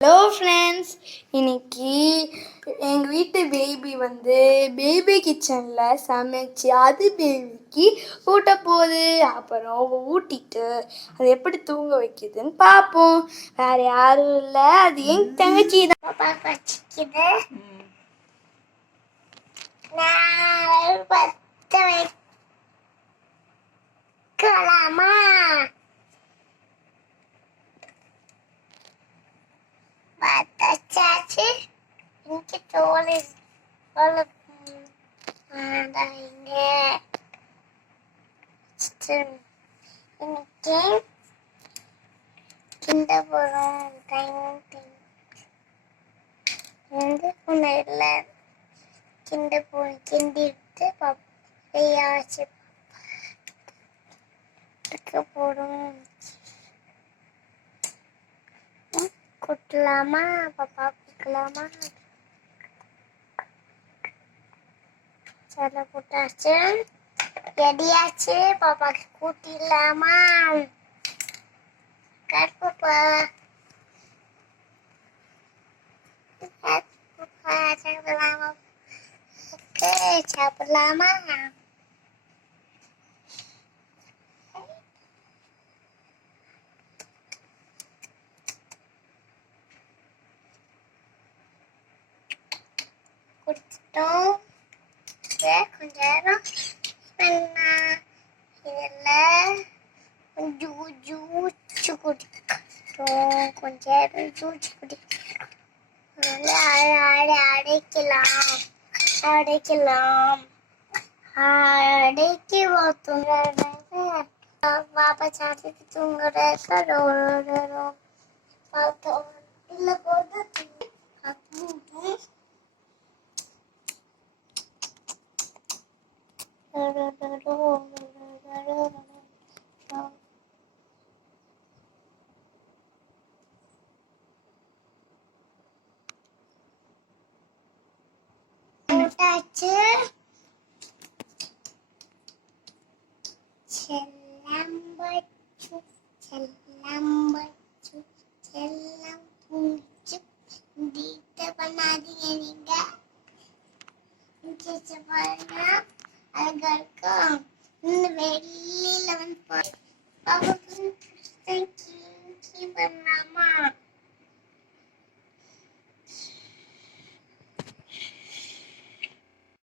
Hello friends, இன்னைக்கு எங்கள் வீட்டு பேபி பேபி கிச்சனில் சமைச்சு அது பேபிக்கு ஊட்ட போகுது. அப்புறம் ஊட்டிட்டு அது எப்படி தூங்க வைக்குதுன்னு பார்ப்போம். வேற யாரும் இல்லை, அது என் தங்கச்சி தான். வைக்கலாமா? பத்தாச்சு. இன்னைக்கு தோல் இன்னைக்கு கிண்ட போறோம். இல்லை கிண்ட போறோம். கிண்டிட்டு பப்பையாச்சு போடும். குட்டலாமா? பாப்பா குட்டலாமா? சில குட்டாச்சு, எடியாச்சு. பாப்பாக்கு கூட்டிடலாமா? கற்பப்பா சாப்பிடலாமா? சாப்பிடலாமா? குடிச்சிட்டோம். கொஞ்ச நேரம் இதில் ஜூச்சு குடிக்கிறோம். கொஞ்ச நேரம் ஜூச்சு குடிக்கிறோம். அடைக்கலாம் அடைக்கி தூங்குற பாப்பா சாத்திட்டு தூங்குற இல்லை போது போட்டாச்சு. செல்லம் பூச்சி தீட்ட பண்ணாதீங்க. நீங்க பாருங்க, அழகா இருக்கும். இன்னும் வெளியில பாப்பாக்கு பண்ணலாமா?